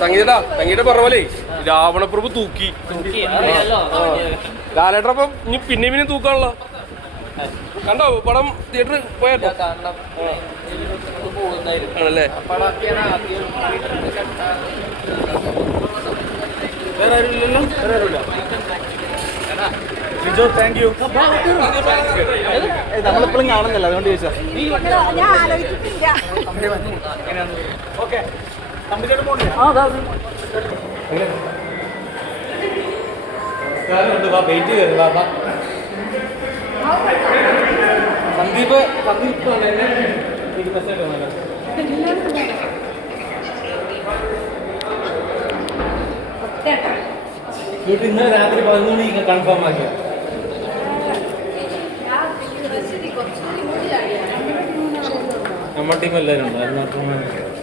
സംഗീത സംഗീത പറഞ്ഞ പോലെ രാവണപ്രഭു തൂക്കി. ലാലേട്ടപ്പം ഇനി പിന്നെ പിന്നെ തൂക്കാണല്ലോ കണ്ടോ പടം തിയേറ്ററിൽ പോയാട്ടോ ആണല്ലേ? വേറെ ആരും ഇല്ലല്ലോ? വേറെ ആരുമില്ല ഷിജോ താങ്ക് യു നമ്മളെപ്പോഴും കാണുന്നില്ല അതുകൊണ്ട് ചോദിച്ചാ ഞാൻ ആലോചിച്ചിട്ടില്ല. ഓക്കെ സന്ദീപ് സന്ദീപ് വീട്ടിൽ ഇന്നലെ രാത്രി പതിനൊന്ന് മണിക്ക് കൺഫേം ആക്കിയ നമ്മുടെ ടീം എല്ലാവരും ഉണ്ട് അതിനകത്ത്